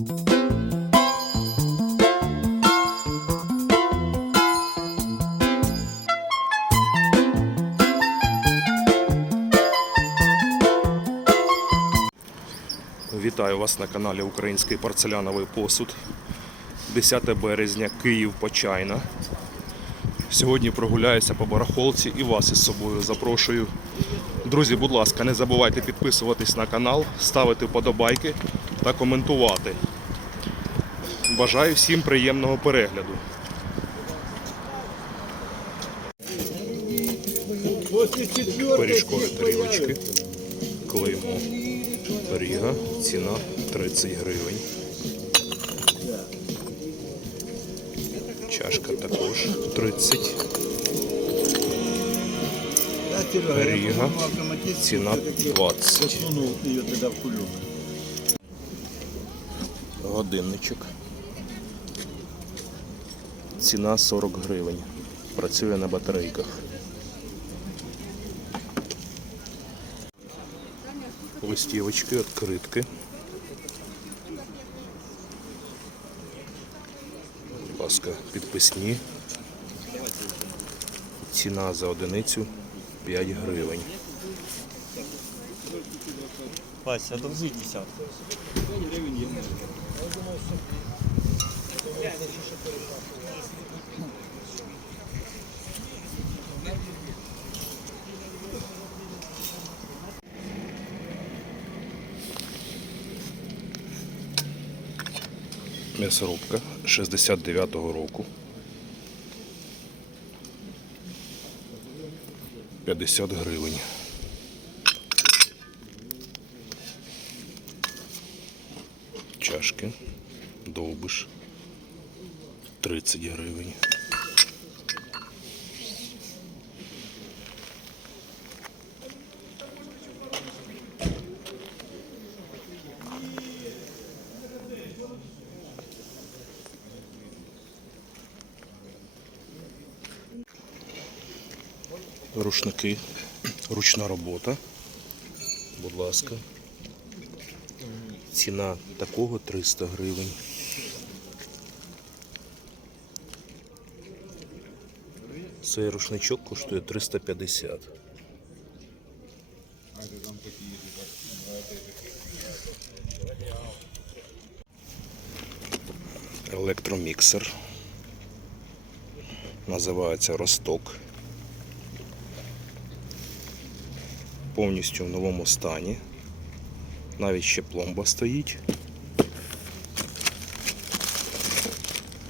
Вітаю вас на каналі Український порцеляновий посуд. 10 березня, Київ Почайна. Сьогодні прогуляюся по барахолці і вас із собою запрошую. Друзі, будь ласка, не забувайте підписуватись на канал, ставити вподобайки та коментувати. Бажаю всім приємного перегляду. Пиріжкові тарілочки. Клеймо. Ріга. Ціна 30 гривень. Чашка також 30. Ріга. Ціна 20. ее тогда в кулек. Годинничок. Ціна 40 гривень. Працює на батарейках. Листівочки, відкритки. Будь ласка, підписні. Ціна за одиницю 5 гривень. Вася, одолжи десятку. М'ясорубка 69-го року. 50 гривень. Чашки. Довбиш. 30 гривень. Рушники. Ручна робота. Будь ласка. Ціна такого 300 гривень. Цей рушничок коштує 350. Електроміксер. Називається Росток. Повністю в новому стані. Навіть ще пломба стоїть.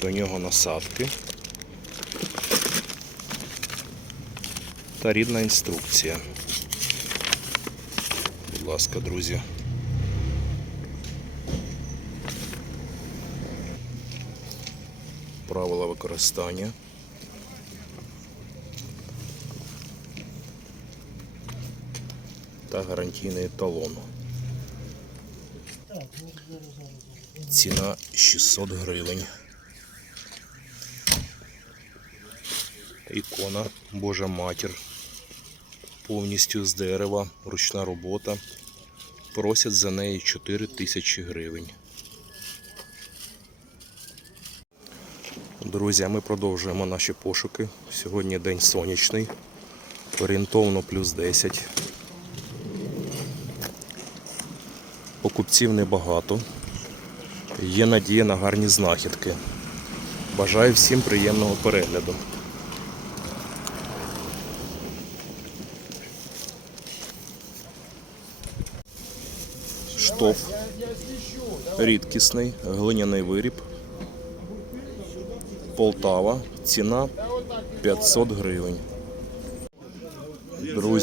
До нього насадки. Та рідна інструкція. Будь ласка, друзі. Правила використання. Та гарантійний талон. Ціна 600 гривень. Ікона Божа матір. Повністю з дерева, ручна робота. Просять за неї 4 тисячі гривень. Друзі, ми продовжуємо наші пошуки. Сьогодні день сонячний. Орієнтовно плюс 10. Покупців небагато. Є надія на гарні знахідки. Бажаю всім приємного перегляду. Штоф. Рідкісний, глиняний виріб. Полтава. Ціна 500 гривень.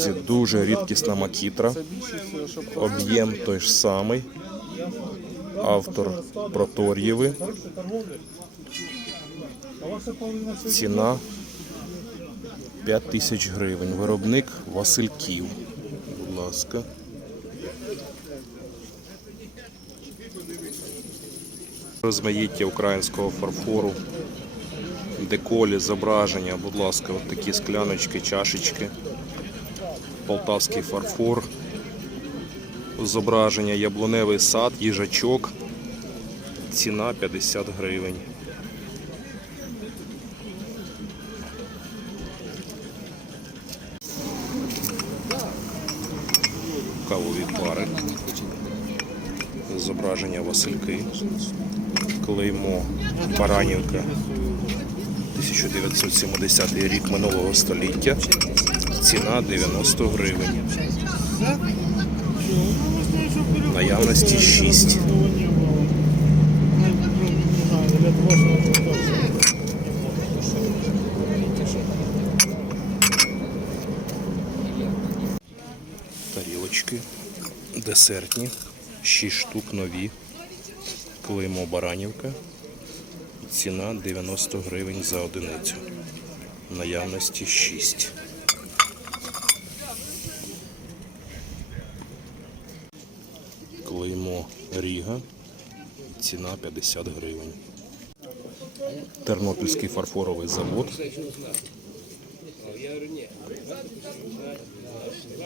Друзі, дуже рідкісна макітра. Об'єм той ж самий. Автор Протор'єви. Ціна 5 тисяч гривень. Виробник Васильків. Будь ласка. Розмаїття українського фарфору. Деколі, зображення, будь ласка, от такі скляночки, чашечки. Полтавський фарфор. Зображення яблуневий сад, їжачок. Ціна 50 гривень. Кавові пари. Зображення Васильки. Клеймо Баранівка. 1970 рік минулого століття. Ціна 90 гривень. Наявності 6. Тарілочки десертні, 6 штук нові. Клеймо Баранівка. Ціна 90 гривень за одиницю. Наявності 6. Клеймо Ріга. Ціна 50 гривень. Тернопільський фарфоровий завод.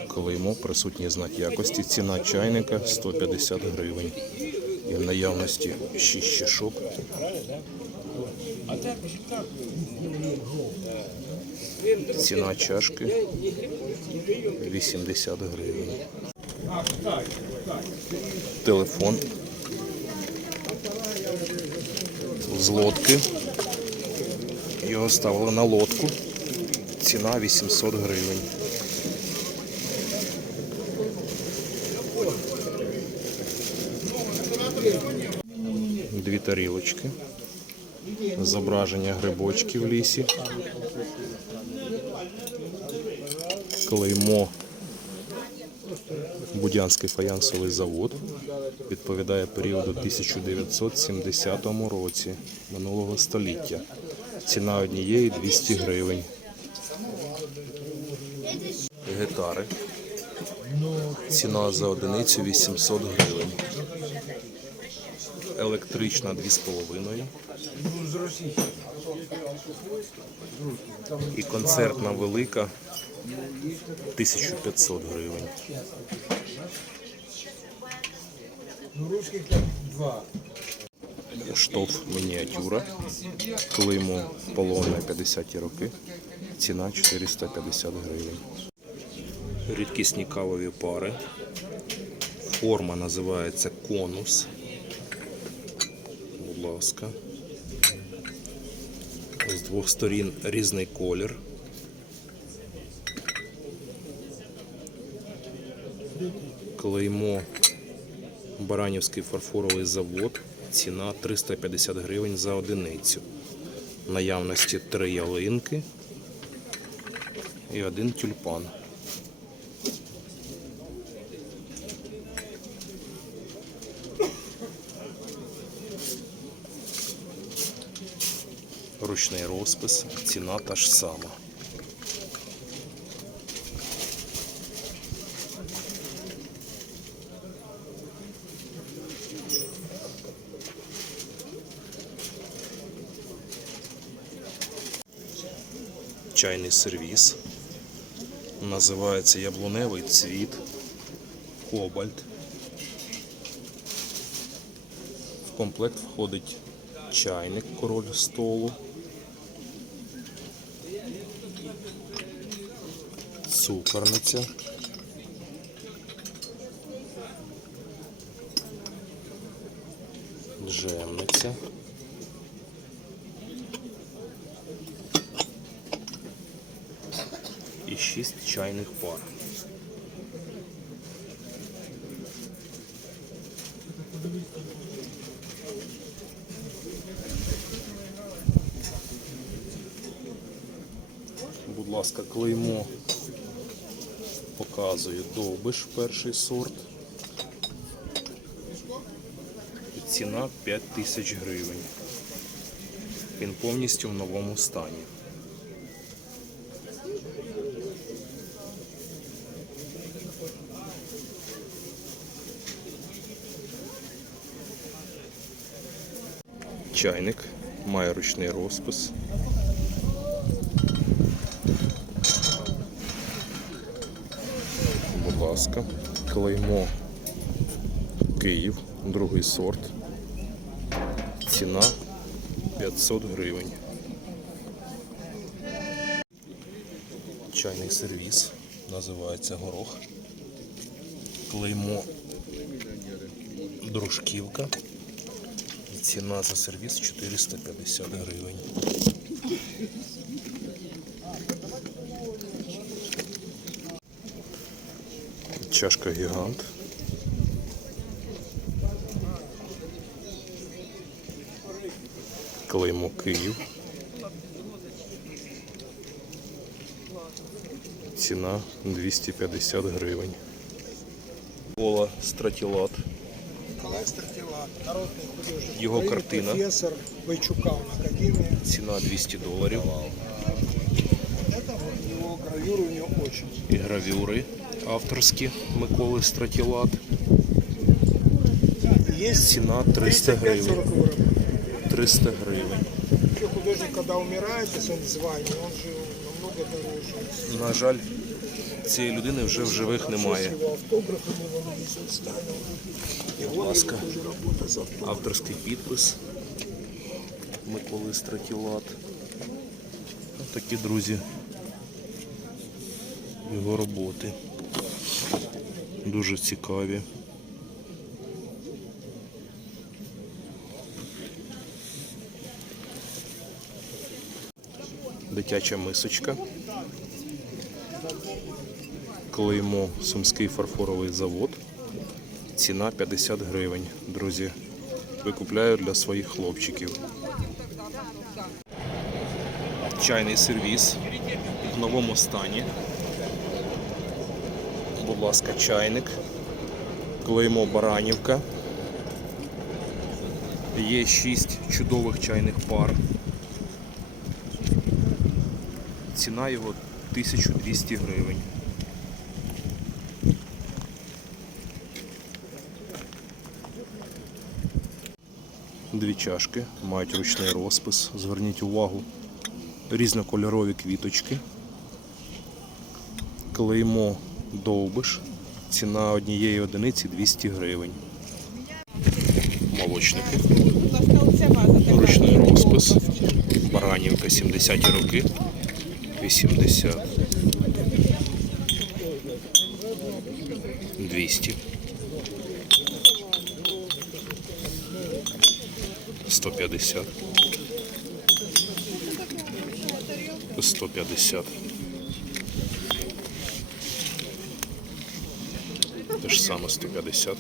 Клеймо присутній знак якості. Ціна чайника 150 гривень. І в наявності 6 чашок. Ціна чашки 80 гривень. Телефон з лодки. Його ставили на лодку. Ціна 800 гривень. Дві тарілочки. Зображення грибочки в лісі. Клеймо Будянський фаянсовий завод. Відповідає періоду 1970 році минулого століття. Ціна однієї 200 гривень. Гітари. Ціна за одиницю 800 гривень. Електрична 2,5. І концертна велика 1500 гривень. Штоф мініатюра. Клеймо половина 50 роки. Ціна 450 гривень. Рідкісні кавові пари. Форма називається конус. Будь ласка. З двох сторін різний колір. Клеймо Баранівський фарфоровий завод. Ціна 350 гривень за одиницю. Наявності три ялинки і один тюльпан. Ручний розпис, ціна та ж сама. Чайний сервіс. Називається яблуневий цвіт. Кобальт. В комплект входить чайник король столу. Цукорниця. Джемниця. І шість чайних пар. Будь ласка, клеймо показую довбиш перший сорт. Ціна 5 тисяч гривень. Він повністю в новому стані. Чайник має ручний розпис. Будь ласка, клеймо Київ, другий сорт. Ціна 500 гривень. Чайний сервіс. Називається горох. Клеймо дружківка. Ціна за сервіс 450 гривень. Чашка гігант. Клеймо Київ. Ціна 250 гривень. Кола Стратілат. Николай Стратила, народный художник. Его Украины, картина. Профессор Бойчука в Академии. Ціна 200 доларів. Это вот его гравюры у него очень. І гравюри авторські Миколи Стратілат. Есть Ціна 300 35-40 гривень. уровней. 300 гривень. Вообще художник, когда умирает, если он в звании, он же намного дороже. На жаль, цієї людини вже в живих немає. Его ласка. Авторський підпис Миколи Стратілат. Ось такі друзі. Його роботи. Дуже цікаві. Дитяча мисочка. Клеймо Сумський фарфоровий завод. Ціна 50 гривень, друзі. Викупляю для своїх хлопчиків. Чайний сервіс в новому стані. Будь ласка, чайник. Клеймо Баранівка. Є 6 чудових чайних пар. Ціна його 1200 гривень. Дві чашки мають ручний розпис. Зверніть увагу, різнокольорові квіточки. Клеймо довбиш. Ціна однієї одиниці 200 гривень. Молочники. Ручний розпис. Баранівка 70 роки. 80. 200. 150. 150. Те ж саме 150.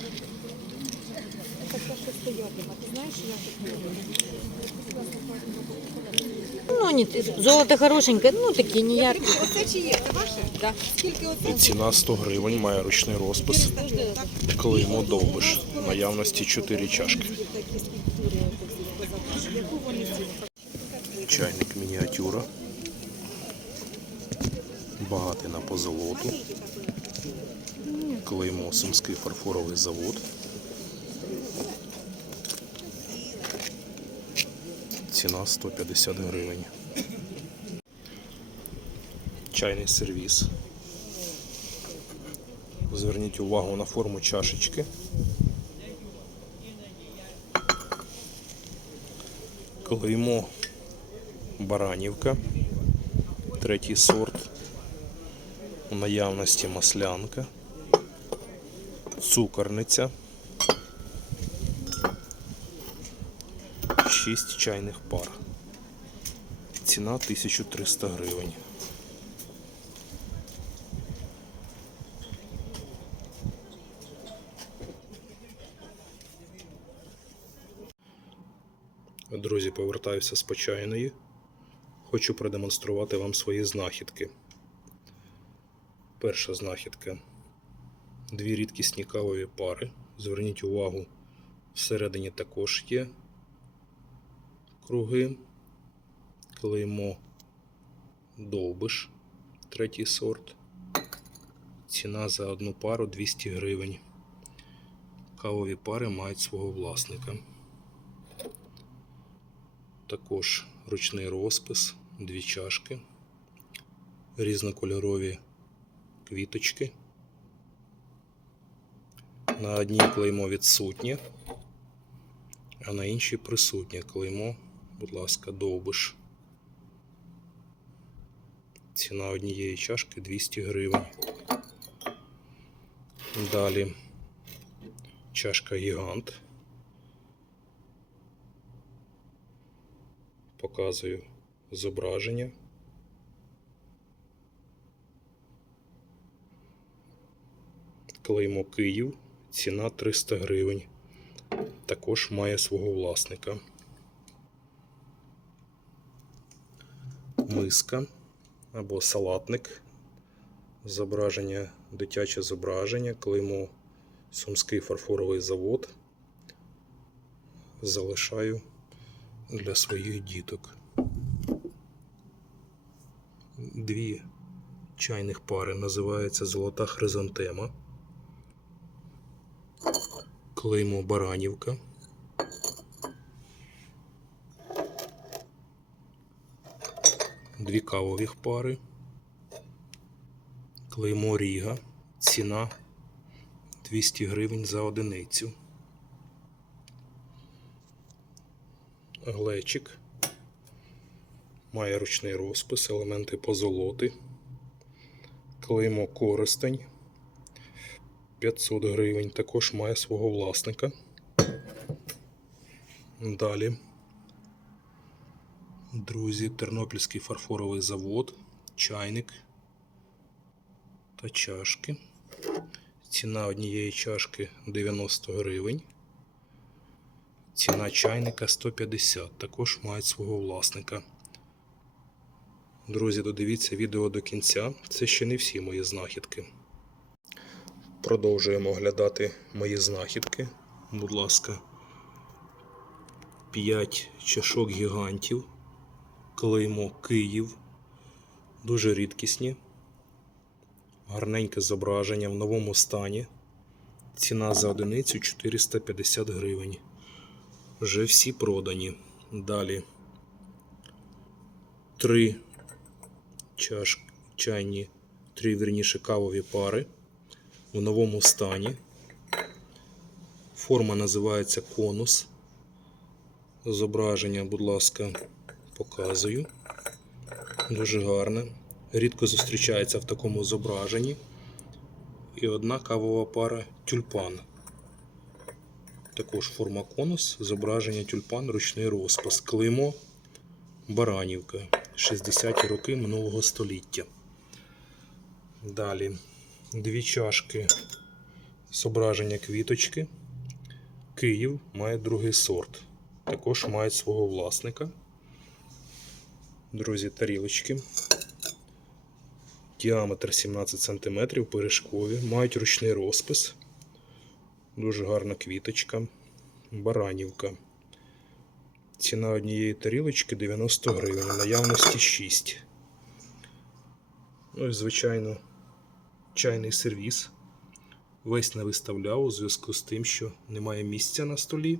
Ну, не, золото хорошенькое, ну такі ніякі. Оце чи є? Це ваше? Так. Скільки оце? Ціна 100 гривень, має ручний розпис. Клеймо довбиш. Наявності 4 чашки. Чайник мініатюра. Багатий на позолоту. Клеймо Сумський фарфоровий завод. Ціна 150 гривень. Чайний сервіс. Зверніть увагу на форму чашечки. Клеймо Баранівка, третій сорт. У наявності маслянка, цукорниця, 6 чайних пар. Ціна 1300 гривень. Друзі, повертаюся з почайної. Хочу продемонструвати вам свої знахідки. Перша знахідка. Дві рідкісні кавові пари. Зверніть увагу, всередині також є круги. Клеймо довбиш, третій сорт. Ціна за одну пару 200 гривень. Кавові пари мають свого власника. Також ручний розпис, дві чашки, різнокольорові квіточки. На одній клеймо відсутнє, а на іншій присутнє клеймо, будь ласка, довбиш. Ціна однієї чашки 200 гривень. Далі чашка гігант. Показую зображення. Клеймо Київ. Ціна 300 гривень. Також має свого власника. Миска або салатник. Зображення, дитяче зображення, клеймо Сумський фарфоровий завод. Залишаю для своїх діток. Дві чайних пари називається Золота хризантема. Клеймо Баранівка. Дві кавових пари. Клеймо Ріга. Ціна 200 гривень за одиницю. Глечик. Має ручний розпис, елементи позолоти. Клеймо Користень. 500 гривень. Також має свого власника. Далі. Друзі, Тернопільський фарфоровий завод, чайник та чашки. Ціна однієї чашки 90 гривень. Ціна чайника 150. Також мають свого власника. Друзі, додивіться відео до кінця. Це ще не всі мої знахідки. Продовжуємо оглядати мої знахідки. Будь ласка, 5 чашок гігантів. Клеймо Київ. Дуже рідкісні. Гарненьке зображення в новому стані. Ціна за одиницю 450 гривень. Вже всі продані. Далі. Три чаш... чайні, три вірніше кавові пари в новому стані. Форма називається конус. Зображення, будь ласка, показую. Дуже гарне. Рідко зустрічається в такому зображенні. І одна кавова пара тюльпан. Також форма конус, зображення тюльпан, ручний розпис. Клеймо Баранівка. 60-ті роки минулого століття. Далі дві чашки зображення квіточки. Київ має другий сорт. Також мають свого власника. Друзі, тарілочки. Діаметр 17 см, пиріжкові, мають ручний розпис. Дуже гарна квіточка. Баранівка. Ціна однієї тарілочки 90 гривень, наявності 6. Ну і, звичайно, чайний сервіс. Весь не виставляв у зв'язку з тим, що немає місця на столі.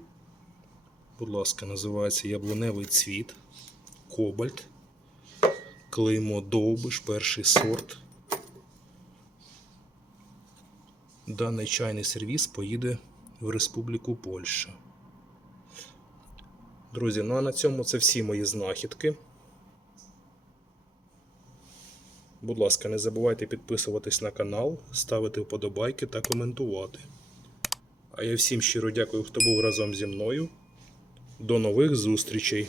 Будь ласка, називається яблуневий цвіт, кобальт, клеймо довбиш, перший сорт. Даний чайний сервіс поїде в Республіку Польща. Друзі, ну а на цьому це всі мої знахідки. Будь ласка, не забувайте підписуватись на канал, ставити вподобайки та коментувати. А я всім щиро дякую, хто був разом зі мною. До нових зустрічей!